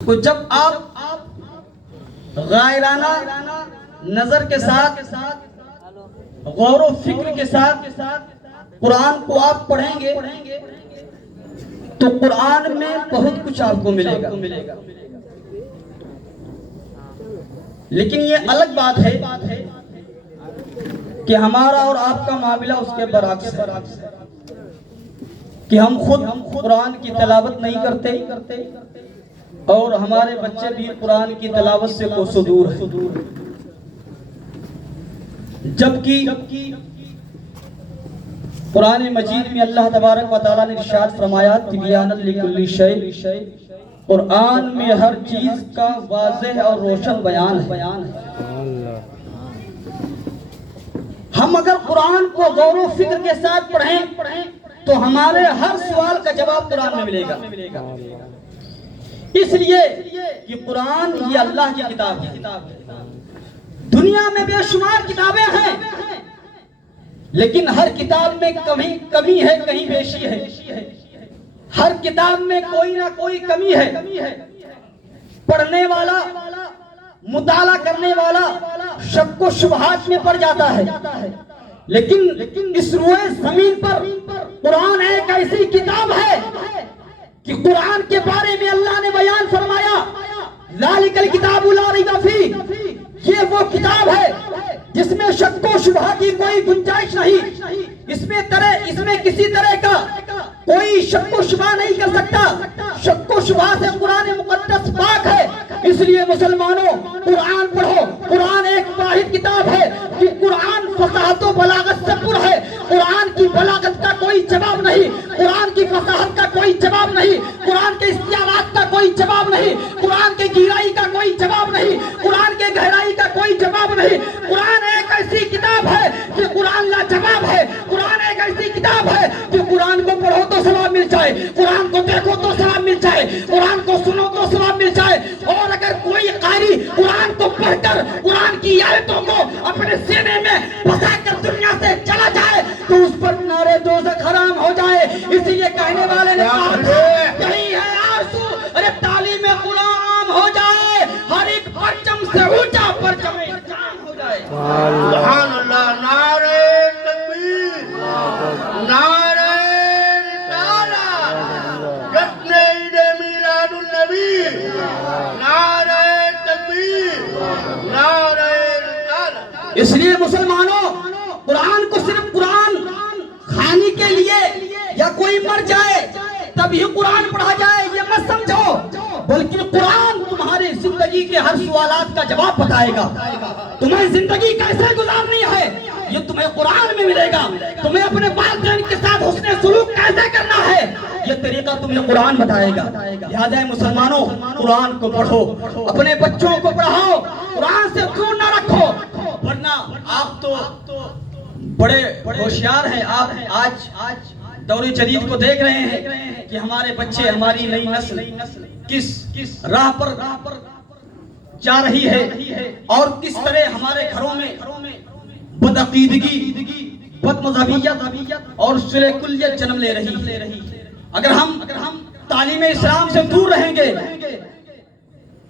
تو جب آپ غائرانہ نظر کے ساتھ غور و فکر کے ساتھ قرآن کو آپ پڑھیں گے تو قرآن میں بہت کچھ آپ کو ملے گا. لیکن یہ الگ بات ہے کہ ہمارا اور آپ کا معاملہ اس کے برعکس ہے کہ ہم خود قرآن کی تلاوت نہیں کرتے اور ہمارے بچے بھی قرآن کی تلاوت سے کوسوں دور ہیں. جبکہ قرآن مجید میں اللہ تبارک و تعالیٰ نے ارشاد فرمایا تبیانا لکل شیء، قرآن میں ہر چیز کا واضح اور روشن بیان ہے. ہم اگر قرآن کو غور و فکر کے ساتھ پڑھیں تو ہمارے ہر سوال کا جواب قرآن میں ملے گا. اس لیے کہ قرآن یہ اللہ کی کتاب ہے. دنیا میں بے شمار کتابیں ہیں لیکن ہر کتاب میں کمی ہے، کہیں بیشی ہے. ہر کتاب میں کوئی نہ کوئی کمی ہے. پڑھنے والا، مطالعہ کرنے والا شک و شبہات میں پڑ جاتا ہے. لیکن اس روئے زمین پر قرآن ایک ایسی کتاب ہے کہ قرآن کے بارے میں اللہ نے بیان فرمایا ذالک الکتاب لا ریب فیہ، یہ وہ کتاب ہے جس میں شک و شبہ کی کوئی گنجائش نہیں. اس میں کسی طرح کا کوئی شک و شبہ نہیں کر سکتا. شک و شبہ سے قرآن مقدس پاک ہے. اس لیے مسلمانوں قرآن پڑھو. قرآن ایک واحد کتاب ہے کہ قرآن فصاحت و بلاغت سے پر ہے. قرآن کی بلاغت کا کوئی جواب نہیں، قرآن کی فصاحت کا کوئی جواب نہیں، قرآن کے استعارات کا کوئی جواب نہیں، قرآن کے گہرائی کا کوئی جواب نہیں، قرآن کے گہرائی کا کوئی جواب نہیں. قرآن ایک ایسی کتاب ہے کہ قرآن لاجواب ہے. قرآن ایک ایسی کتاب ہے کہ قرآن کو پڑھو تو ثواب مل جائے، قرآن کو دیکھو تو ثواب مل جائے، قرآن کو سنو تو ثواب مل جائے. اور اگر کوئی قاری قرآن کو پڑھ کر قرآن کی آیتوں کو اپنے سینے میں پھنسا کر دنیا سے چلا جائے تو اس پر نارے دوزخ حرام ہو جائے. اسی لیے کہنے والے نے کہا یہی ہے آرزو، ارے تعلیم قرآن ہو جائے، ہر ایک پرچم سے اونچا پرچم اسلام ہو جائے. سبحان اللہ. نعرہ تکبیر، نعرہ رسالہ، جشن عید میلاد النبی، نعرہ تکبیر، نعرہ رسالہ. اس لیے مسلمانوں قرآن کو صرف قرآن کھانے کے لیے یا کوئی مر جائے تب ہی قرآن پڑھا جائے یہ مت سمجھو، بلکہ قرآن تمہاری زندگی کے ہر سوالات کا جواب بتائے گا. تمہیں زندگی کیسے گزارنی ہے یہ تمہیں قرآن میں ملے گا. تمہیں اپنے والدین کے ساتھ حسن سلوک کیسے کرنا ہے یہ طریقہ تمہیں قرآن بتائے گا. لہذا مسلمانوں قرآن کو پڑھو، اپنے بچوں کو پڑھاؤ، قرآن سے دور نہ رکھو. ورنہ آپ تو بڑے ہوشیار ہیں. آپ آج دور جدید کو دیکھ رہے ہیں کہ ہمارے بچے، ہماری نئی نسل کس راہ پر جا رہی ہے اور کس طرح ہمارے گھروں میں بدعقیدگی، بد مذہبیت اور سلہ کلیت جنم لے رہی. اگر ہم تعلیم اسلام سے دور رہیں گے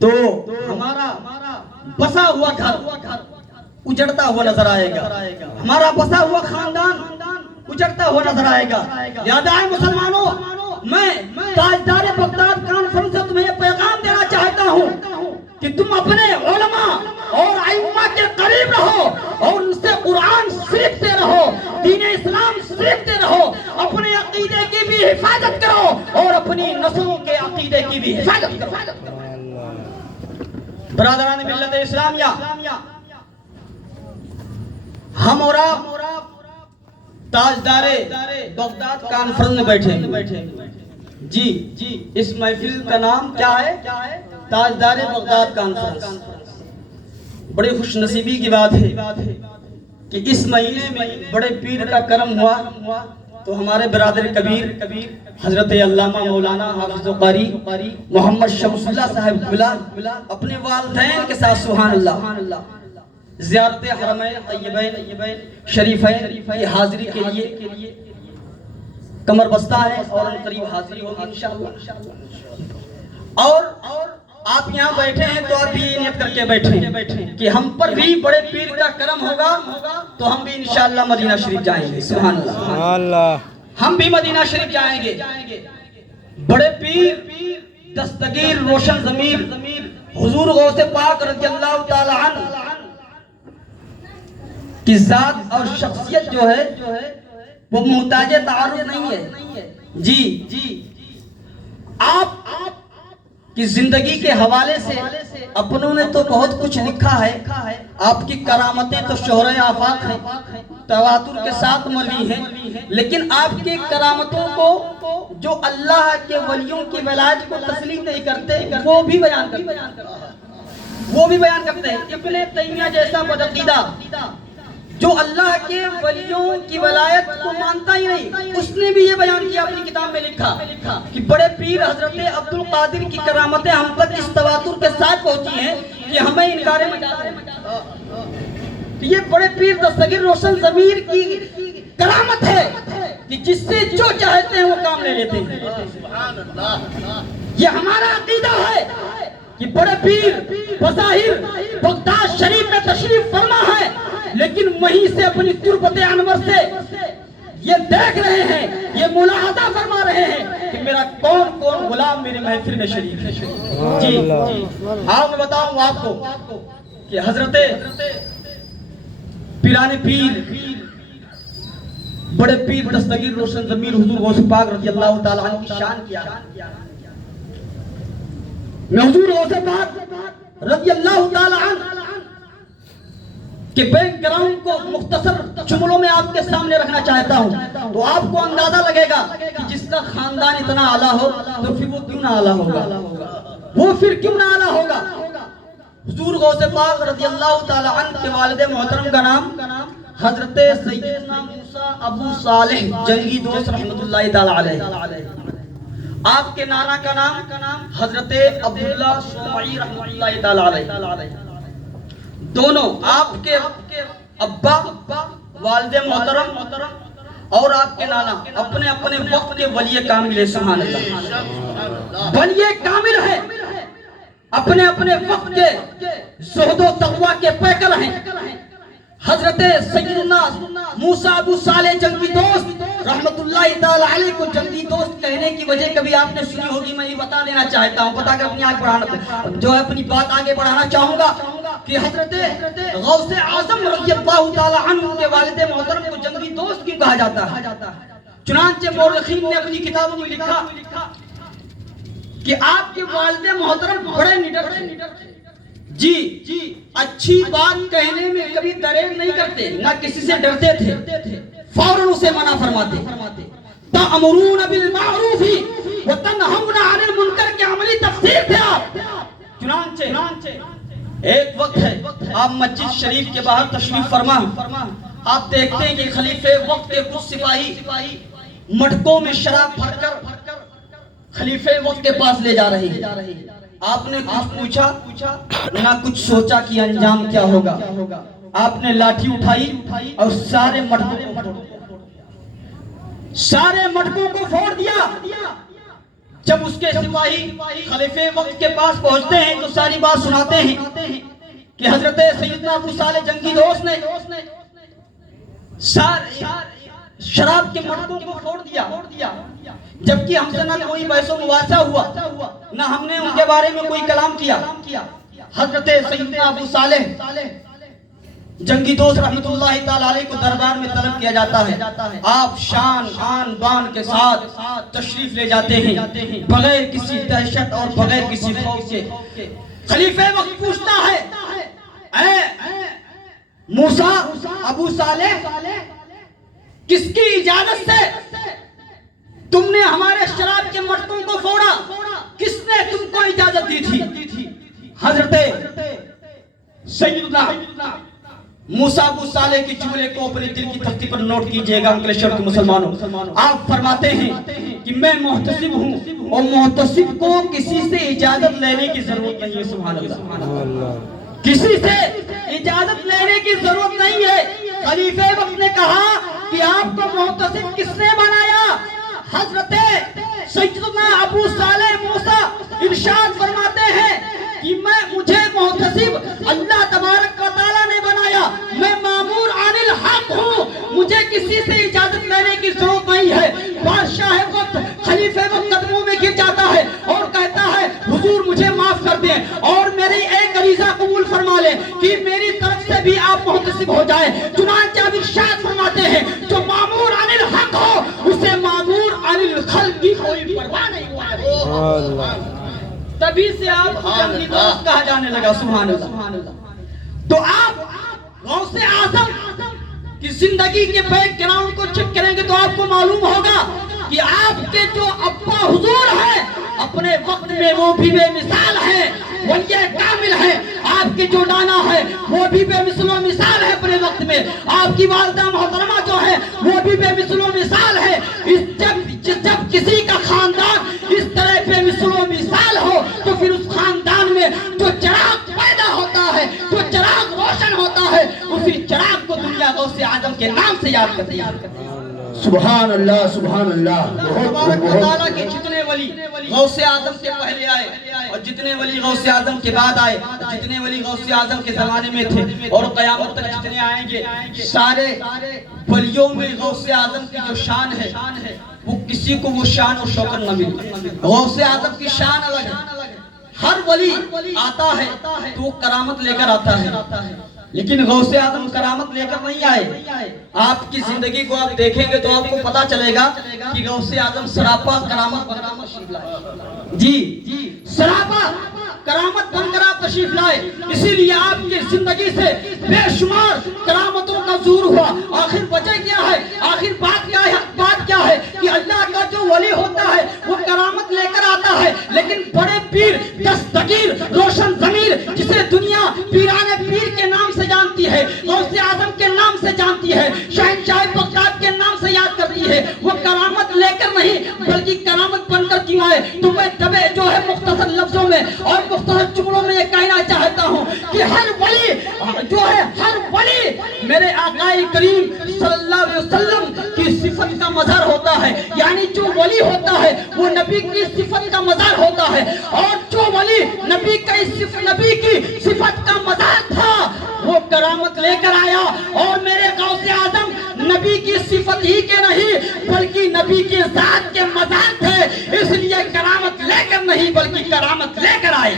تو ہمارا بسا ہوا گھر اجڑتا ہوا نظر آئے گا، ہمارا بسا ہوا خاندان اجڑتا ہوا نظر آئے گا. یاد آئے مسلمانوں، میں تاجدار بغداد کانفرنس سے تمہیں پیغام دینا چاہتا ہوں کہ تم اپنے علماء اور ائمہ کے قریب رہو اور ان سے قرآن سیکھتے رہو، دین اسلام سیکھتے رہو، اپنے عقیدے کی بھی حفاظت کرو اور اپنی نسلوں کے عقیدے کی بھی حفاظت کرو. برادران ملت اسلامیہ، ہم اور آپ تاجدار بغداد کانفرنس میں بیٹھے. جی اس محفل کا نام کیا ہے؟ تاجدار بغداد کانفرنس. بڑی خوش نصیبی کی بات ہے کہ اس مہینے میں بڑے پیر کا کرم ہوا تو ہمارے برادر کبیر حضرت علامہ مولانا حافظ قاری محمد شمس اللہ صاحب گلال اپنے والدین کے ساتھ سبحان اللہ زیارت حرمین طیبین شریفین کی حاضری کے لیے کمر بستہ ہے اور قریب حاضری ہوگی انشاءاللہ. اور آپ یہاں بیٹھے ہیں تو آپ بھی نیت کر کے بیٹھیں کہ ہم پر بھی بڑے پیر کا کرم ہوگا تو ہم بھی انشاءاللہ مدینہ شریف جائیں گے. سبحان اللہ. ہم بھی مدینہ شریف جائیں گے. بڑے پیر دستگیر روشن ضمیر حضور غوث پاک رضی اللہ تعالی عنہ کی ذات اور شخصیت جو ہے وہ محتاج تعارف نہیں ہے. جی آپ کی زندگی کے حوالے سے اپنوں نے تو بہت کچھ لکھا ہے. آپ کی کرامتیں تو شہرۂ آفاق ہیں, تواتر کے ساتھ مروی ہیں, لیکن آپ کی کرامتوں کو جو اللہ کے ولیوں کی ولایت کو تسلیم نہیں کرتے وہ بھی بیان کرتے ہیں. ابن تیمیہ جیسا بدعقیدہ جو اللہ کے ولیوں کی ولایت کو مانتا ہی نہیں, اس نے بھی یہ بیان کیا, اپنی کتاب میں لکھا کہ بڑے پیر حضرت عبد القادر کی کرامتیں ہم تک اس تواتر کے ساتھ پہنچی ہیں کہ ہمیں انکار مجاز ہے. یہ بڑے پیر دستگیر روشن ضمیر کی کرامت ہے کہ جس سے جو چاہتے ہیں وہ کام لے لیتے ہیں. یہ ہمارا عقیدہ ہے کہ بڑے پیر بظاہر بغداد شریف میں تشریف فرما ہے, لیکن وہیں سے اپنی تربت انور سے یہ دیکھ رہے ہیں, یہ ملاحظہ فرما رہے ہیں کہ میرا کون کون غلام میرے محفل میں شریک ہے. جی آپ میں بتاؤں آپ کو کہ حضرت پیران پیر بڑے پیر دستگیر روشن ضمیر حضور غوث پاک رضی اللہ تعالی عنہ کی شان کیا ہے. میں حضور غوث پاک رضی اللہ تعالی عنہ کہ بیک گراؤنڈ کو مختصر جملوں میں آپ کے سامنے رکھنا چاہتا ہوں تو آپ کو اندازہ لگے گا کہ جس کا خاندان اتنا اعلیٰ ہو تو پھر وہ کیوں نہ اعلیٰ ہوگا. حضور غوث پاک رضی اللہ تعالی عنہ کے والد محترم کا نام حضرت سیدنا موسیٰ ابو صالح جنگی دوست رحمت اللہ تعالی علیہ. آپ کے نانا کا نام حضرت عبداللہ سومعی رحمت اللہ تعالی علیہ. دونوں آپ کے ابا والد محترم اور آپ کے نانا اپنے اپنے وقت کے ولی کامل ہے. سبحان اللہ. ولی کامل ہے, اپنے اپنے وقت کے زہد و تقوی کے پیکر ہیں. حضرت سیدنا موسیٰ ابو صالح جنگی دوست رحمت اللہ تعالی علیہ کو جنگی دوست کہنے کی وجہ کبھی آپ نے سنی ہوگی, میں یہ بتا دینا چاہتا ہوں, بتا کر اپنی اپنی بات آگے بڑھانا چاہوں گا کہ حضرت غوث اعظم رضی اللہ تعالی عنہ کے والد محترم کو جنگی دوست کیوں کہا جاتا ہے. چنانچہ مورخین نے اپنی کتابوں میں لکھا کہ آپ کے والد محترم بڑے نڈر تھے. جی اچھی بات کہنے میں کبھی دریغ نہیں کرتے, نہ کسی سے ڈرتے تھے, فوراً اسے منع فرماتے. تأمرون بالمعروف وتنہون عن المنکر کے عملی تفسیر تھے آپ. چنانچہ ایک وقت ہے آپ مسجد شریف کے باہر تشریف فرما, آپ دیکھتے ہیں کہ خلیفہ وقت کے کچھ سپاہی مٹکوں میں شراب بھر کر خلیفہ وقت کے پاس لے جا رہے ہیں. آپ نے کچھ پوچھا نہ کچھ سوچا کہ انجام کیا ہوگا. آپ نے لاٹھی اٹھائی اور سارے مٹکوں کو پھوڑ دیا. جب اس کے سپاہی خلیفہ وقت کے پاس پہنچتے ہیں تو ساری بات سناتے ہیں کہ حضرت سیدنا ابو صالح جنگی دوست نے شراب کے مٹکوں کو پھوڑ دیا, جبکہ ہم سے نہ کوئی بحث و مباحثہ ہوا, نہ ہم نے ان کے بارے میں کوئی کلام کیا. حضرت سیدنا ابو صالح جنگی دوست رحمت اللہ تعالی علیہ کو دربار میں طلب کیا جاتا ہے. آپ شان آن بان کے ساتھ تشریف لے جاتے ہیں بغیر کسی دہشت اور بغیر کسی خوف کے. خلیفہ وقت پوچھتا ہے, اے موسیٰ ابو صالح, کس کی اجازت سے تم نے ہمارے شراب کے مٹکوں کو پھوڑا؟ کس نے تم کو اجازت دی تھی؟ حضرت سیدنا موسیٰ ابو صالح کی جملے کو اپنے دل کی تختی پر نوٹ کیجئے گا انکلیشور کے مسلمانوں. آپ فرماتے ہیں کہ میں محتسب ہوں اور محتسب کو کسی سے اجازت لینے کی ضرورت نہیں ہے. سبحان اللہ. کسی سے اجازت لینے کی ضرورت نہیں ہے. خلیفہ وقت نے کہا کہ آپ کو محتسب کس نے بنایا؟ حضرت سیدنا ابو صالح موسیٰ ارشاد فرماتے ہیں کہ منتصب اللہ تبارک و تعالیٰ نے بنایا، میں مامور عن الحق ہوں، مجھے کسی سے اجازت لینے کی ضرورت نہیں ہے۔ بادشاہ وقت خلیفہ وقت قدموں میں گر جاتا ہے اور کہتا ہے حضور مجھے معاف کر دیں اور میری ایک عریضہ قبول فرما لیں کہ میری طرف سے بھی آپ محتسب ہو جائے۔ چنانچہ اب ارشاد فرماتے ہیں جو مامور عن الحق ہو اسے مامور عن الخلق کی کوئی پرواہ نہیں ہوا۔ تبھی سے آپ جنگی دوست کہا جانے لگا۔ سبحان اللہ۔ تو آپ غوث اعظم کی زندگی کے بیک گراؤنڈ کو چیک کریں گے تو آپ کو معلوم ہوگا کہ آپ کے جو ابا حضور ہیں اپنے وقت میں وہ بھی بے مثال ہیں، ولی کامل ہیں۔ آپ کے جو نانا ہے وہ بھی بے مثل و مثال ہے اپنے وقت میں۔ آپ کی والدہ محترمہ جو ہے وہ بھی بے مثل و مثال ہے۔ جب کسی کا خاندان اس طرح بے مثل و مثال ہو تو پھر اس خاندان میں جو چراغ پیدا ہوتا ہے، جو چراغ روشن ہوتا ہے، اسی چراغ کو دنیا غوث اعظم کے نام سے یاد کرتی ہے۔ سبحان اللہ سبحان اللہ۔ تبارک و تعالیٰ کے جتنے ولی غوث اعظم سے پہلے آئے اور جتنے ولی غوث اعظم کے بعد آئے، جتنے ولی غوث اعظم کے زمانے میں تھے اور قیامت تک جتنے آئیں گے، سارے ولیوں میں غوث اعظم کی جو شان ہے وہ کسی کو وہ شان اور شوکت نہ ملی۔ غوث اعظم کی شان الگ ہے۔ ہر ولی آتا ہے تو وہ کرامت لے کر آتا ہے، لیکن غوث اعظم کرامت لے کر نہیں آئے۔ آپ کی زندگی کو آپ دیکھیں گے تو آپ کو پتا چلے گا کہ غوث اعظم سراپا کرامت بن کر تشریف لائے۔ جی سراپا کرامت بن کر آپ تشریف لائے، اسی لیے آپ کی زندگی سے بے شمار کرامتوں کا ظہور ہوا۔ آخر وجہ کیا ہے؟ آخر بات کیا ہے کہ اللہ کا جو ولی ہوتا ہے وہ کرامت لے کر آتا ہے، لیکن بڑے پیر، دستگیر، روشن ضمیر، جسے دنیا پیران پیر کے نام سے جانتی ہے، غوث اعظم کے نام سے جانتی ہے، شہنشاہ بغداد کے نام سے یاد کرتی ہے، وہ کرامت لے کر نہیں بلکہ کرامت بن کر کیوں آئے؟ تو میں دبے جو ہے مختصر لفظوں میں اور مختصر جملوں میں یہ کہنا چاہتا ہوں کہ ہر ولی جو ہے، ہر ولی میرے آقا کریم صلی اللہ علیہ وسلم کی صفت کا مظہر ہوتا ہے، یعنی جو ولی ہوتا ہے وہ نبی کی صفت کا مظہر ہوتا ہے، اور جو ولی نبی کی صفت کا مظہر تھا وہ کرامت لے کر آیا۔ اور میرے غوث اعظم نبی کی صفت ہی کے نہیں بلکہ نبی کی ذات کے مظہر تھے، اس لیے کرامت لے کر نہیں بلکہ کرامت لے کر آئے۔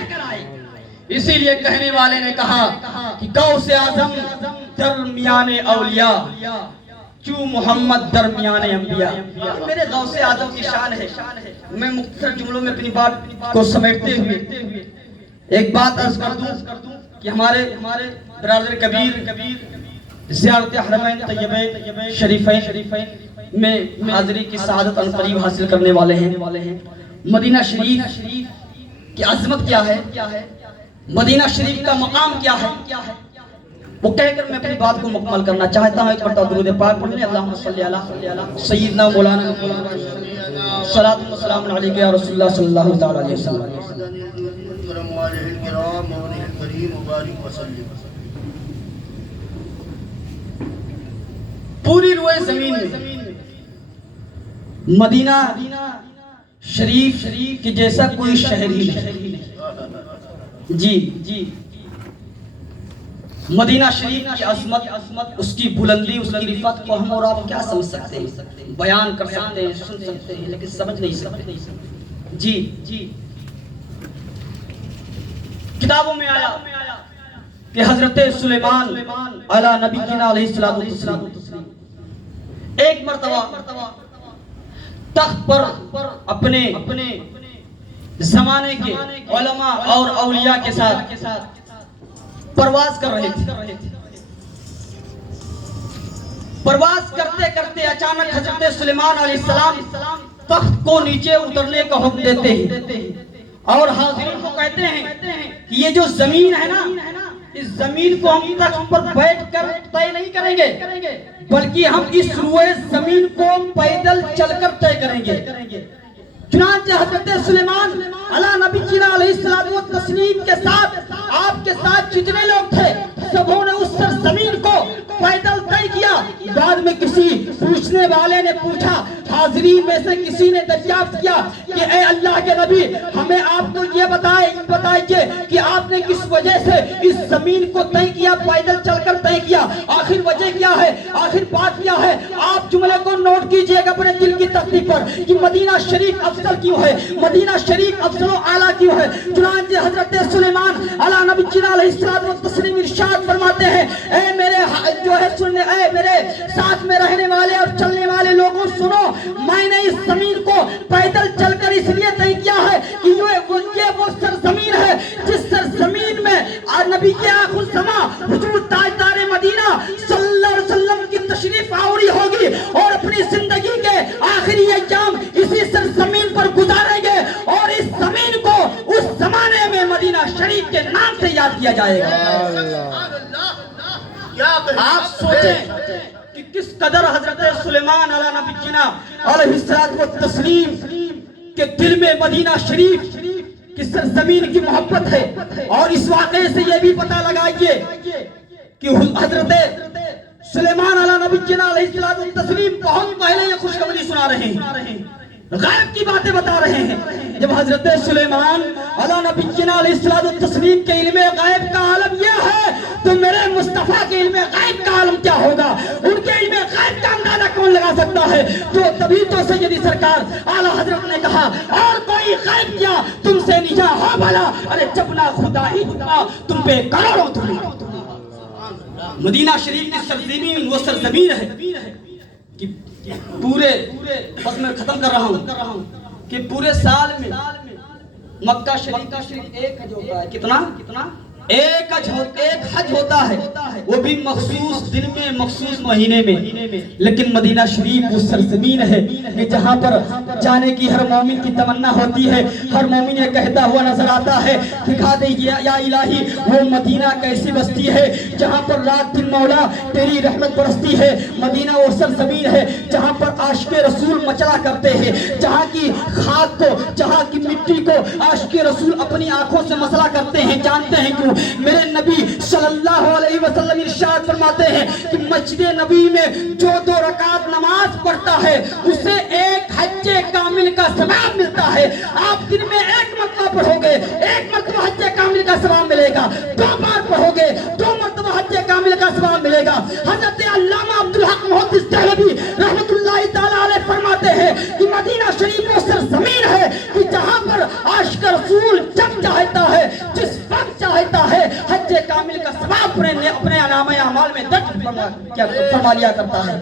اسی لیے کہنے والے نے کہا کہ غوث اعظم درمیان اولیاء کیوں محمد درمیان انبیاء۔ میرے غوث اعظم کی شان ہے۔ میں مختصر جملوں میں اپنی بات کو سمیٹتے ہوئے ایک بات عرض کر دوں کہ ہمارے برادر کبیر زیارت حرمین طیبین شریفین میں حاضری کی سعادت عنقریب حاصل کرنے والے ہیں۔ مدینہ شریف کی عظمت کیا ہے، مدینہ شریف کا مقام کیا ہے، وہ کہہ کر میں اپنی بات کو مکمل کرنا چاہتا ہوں۔ ایک مرتبہ درود پاک پڑھ لیں۔ اللہم صلی علی سیدنا مولانا صلاۃ و سلام علیک یا رسول اللہ صلی اللہ تعالی علیہ وسلم۔ پوری روئے زمین میں مدینہ شریف کے جیسا کوئی شہر ہی نہیں۔ جی مدینہ شریف کی عظمت، اس کی بلندی، اس کی رفعت کو ہم اور آپ کیا سمجھ سکتے ہیں، بیان کر سکتے ہیں، سن سکتے ہیں، لیکن سمجھ نہیں سکتے۔ جی کتابوں میں آیا کہ حضرت سلیمان علی نبینا علیہ السلام ایک مرتبہ تخت پر اپنے زمانے کے علماء اور اولیاء کے ساتھ پرواز کر رہے تھے۔ پرواز کرتے کرتے اچانک حضرت سلیمان علیہ السلام تخت کو نیچے اترنے کا حکم دیتے ہیں اور حاضرین کو کہتے ہیں کہ یہ جو زمین ہے نا، اس زمین کو ہم تخت پر بیٹھ کر طے نہیں کریں گے بلکہ ہم اس روئے زمین کو پیدل چل کر طے کریں گے۔ چنانچہ حضرت سلیمان علی نبینا علیہ الصلوۃ والتسلیم کے ساتھ، آپ کے ساتھ جتنے لوگ تھے سبوں نے اس سرزمین کو پیدل طے کیا۔ بعد میں کسی پوچھنے والے نے پوچھا، حاضرین میں سے کسی نے دریافت کیا کہ کہ اے اللہ کے نبی ہمیں آپ کو یہ بتائیے کہ آپ نے کس وجہ سے اس زمین کو طے کیا، پیدل چل کر طے کیا، آخر وجہ کیا ہے، آخر بات کیا ہے؟ آپ جملے کو نوٹ کیجئے گا اپنے دل کی تختی پر کہ مدینہ شریف افضل کیوں ہے، مدینہ شریف افضل و اعلیٰ کیوں ہے۔ چنانچہ حضرت سلیمان علیہ نبی علیہ الصلوۃ والتسلیم ارشاد فرماتے ہیں، اے میرے جو ہے سننے، اے میرے ساتھ میں رہنے والے اور چلنے والے لوگوں سنو، میں نے اس زمین کو پیدل چل کر اس لیے طے کیا ہے کہ یہ وہ سرزمین ہے جس سرزمین میں نبی کے آخر الزماں حضور تاجدار مدینہ صلی اللہ علیہ وسلم کی تشریف آوری ہوگی اور اپنی زندگی کے آخری ایام اسی سرزمین پر گزاریں گے اور اس زمین کو اس زمانے میں مدینہ شریف کے نام سے یاد کیا جائے گا۔ آپ سوچیں کہ کس قدر حضرت سلیمان علیہ نبی جنا علیہ الصلوۃ والتسلیم کے دل میں مدینہ شریف کی سرزمین کی محبت ہے۔ اور اس واقعے سے یہ بھی پتہ لگائیے کہ حضرت سلیمان علیہ نبی جنا علیہ الصلوۃ والتسلیم بہت پہلے یہ خوشخبری سنا رہے ہیں، غیب کی باتیں بتا رہے ہیں۔ جب حضرت سلیمان علیہ نبی جنا علیہ الصلوۃ والتسلیم کے علم غیب کا عالم یہ ہے تو میرے مصطفیٰ کے علم غیب کا عالم کیا ہوگا؟ ان کے علم غیب کا اندازہ کون لگا سکتا ہے؟ تو تبھی تو سیدی سرکار اعلیٰ حضرت نے کہا، اور کوئی غیب کیا تم سے نجا ہو بھلا، ارے جبنا خدا ہی ہوا تم پہ کروڑوں دھولی۔ مدینہ شریف کی سرزمین وہ سرزمین ہے کہ پورے بس میں ختم کر رہا ہوں کہ پورے سال میں مکہ شریف ایک حج ہوتا ہے۔ کتنا؟ ایک حج ہوتا ہے، وہ بھی مخصوص دن میں، مخصوص مہینے میں۔ لیکن مدینہ شریف وہ سرزمین ہے کہ جہاں پر جانے کی ہر مومن کی تمنا ہوتی ہے، ہر مومن یہ کہتا ہوا نظر آتا ہے، دکھا دے یا الہی وہ مدینہ کیسی بستی ہے جہاں پر رات دن مولا تیری رحمت برستی ہے۔ مدینہ وہ سرزمین ہے جہاں پر عاشق رسول مچلا کرتے ہیں، جہاں کی خاک کو، جہاں کی مٹی کو عاشق رسول اپنی آنکھوں سے مسلا کرتے ہیں۔ جانتے ہیں کیوں؟ میرے نبی صلی اللہ علیہ وسلم ارشاد فرماتے ہیں کہ مسجد نبی میں جو 2 رکعت نماز پڑھتا ہے اسے ایک حج کامل کا ثواب ملتا ہے۔ آپ دن میں 1 مرتبہ پڑھو گے، 1 مرتبہ حج کامل کا ثواب ملے گا، 2 بار پڑھو گے 2 مرتبہ حج کامل کا ثواب ملے گا۔ حضرت علامہ عبدالحق محدث دہلوی رحمت اللہ تعالی علیہ فرماتے ہیں کہ مدینہ شریف وہ سرزمین ہے کہ جہاں پر عاشق رسول جب چاہتا ہے، جس وقت چاہتا ہے، حج کامل کا ثواب اپنے نامہ اعمال میں درج فرما لیا کرتا ہے۔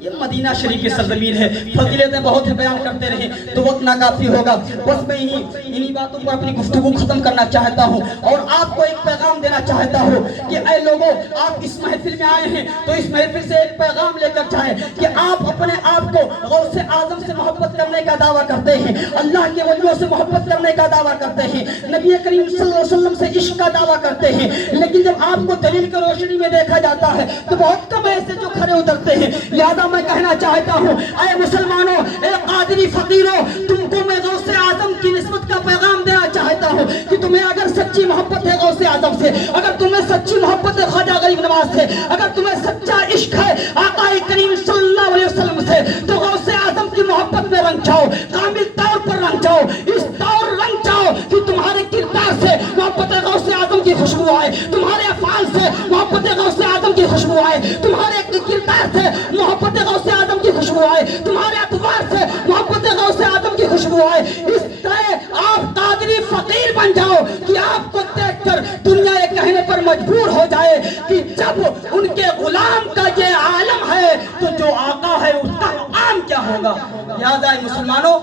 یہ مدینہ شریف کی سرزمین ہے۔ فضیلتیں بہت بیان کرتے رہے تو وقت ناکافی ہوگا، بس میں انہی باتوں پر اپنی گفتگو ختم کرنا چاہتا ہوں اور آپ کو ایک پیغام دینا چاہتا ہوں کہ اے لوگوں، آپ اس محفل میں آئے ہیں تو اس محفل سے ایک پیغام لے کر جائیں کہ آپ اپنے آپ کو غوث اعظم سے محبت کرنے کا دعویٰ کرتے ہیں، اللہ کے ولیوں سے محبت کرنے کا دعویٰ کرتے ہیں، نبی کریم صلی اللہ علیہ وسلم سے عشق کا دعویٰ کرتے ہیں، لیکن جب آپ کو دلیل کی روشنی میں دیکھا جاتا ہے تو بہت کم ایسے جو کھڑے اترتے ہیں۔ لہذا میں کہنا چاہتا ہوں اے مسلمانوں، اے قادری فقیروں، تم کو میں غوث اعظم کی نسبت کا پیغام دینا چاہتا ہوں کہ تمہیں اگر سچی محبت ہے غوث اعظم سے، اگر تمہیں سچی محبت ہے خواجہ غریب نواز سے، اگر تمہیں سچا عشق ہے آقا کریم صلی اللہ علیہ وسلم سے، تو غوث اعظم کی محبت میں رنگ جاؤ، کامل طور پر رنگ جاؤ، اس طور رنگ جاؤ کہ تمہارے کردار سے محبت غوث اعظم کی خوشبو آئے، تمہارے افعال سے محبت غوث اعظم کی خوشبو آئے، تمہارے کردار سے محبت غوث اعظم کی خوشبو آئے، تمہارے اطوار سے محبت غوث اعظم کی خوشبو آئے۔ اس طرح آپ قادری فقیر بن جاؤ کہ آپ کو دیکھ کر دنیا یہ کہنے پر مجبور ہو جائے کہ جب ان کے غلام کا یہ عالم ہے تو جو آقا ہے اس کا مقام کیا ہوگا۔ لہذا مسلمانوں،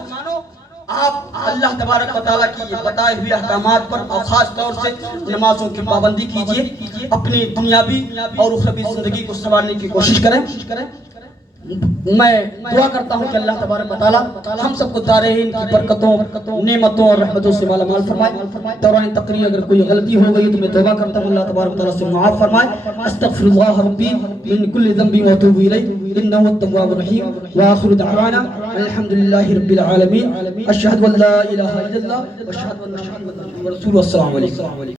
آپ اللہ تبارک و تعالیٰ کی یہ بتائے ہوئے احکامات پر اور خاص طور سے نمازوں کی پابندی کیجئے، اپنی دنیاوی اور اخروی زندگی کو سنوارنے کی کوشش کریں۔ میں دعا کرتا ہوں کہ اللہ تبارک و تعالیٰ ہم سب کو دارین کی برکتوں، نعمتوں اور رحمتوں سے مالا مال فرمائے۔ دوران تقریر اگر کوئی غلطی ہو گئی تو میں توبہ کرتا ہوں، اللہ تبارک و تعالیٰ سے معاف فرمائے۔ استغفر اللہ ربی من کل ذنب واتوب الیہ انہ هو التواب الرحیم وآخر دعوانا الحمد للہ رب العالمین۔ اشہد ان لا الہ الا اللہ واشہد ان محمدا رسول اللہ۔ السلام علیکم۔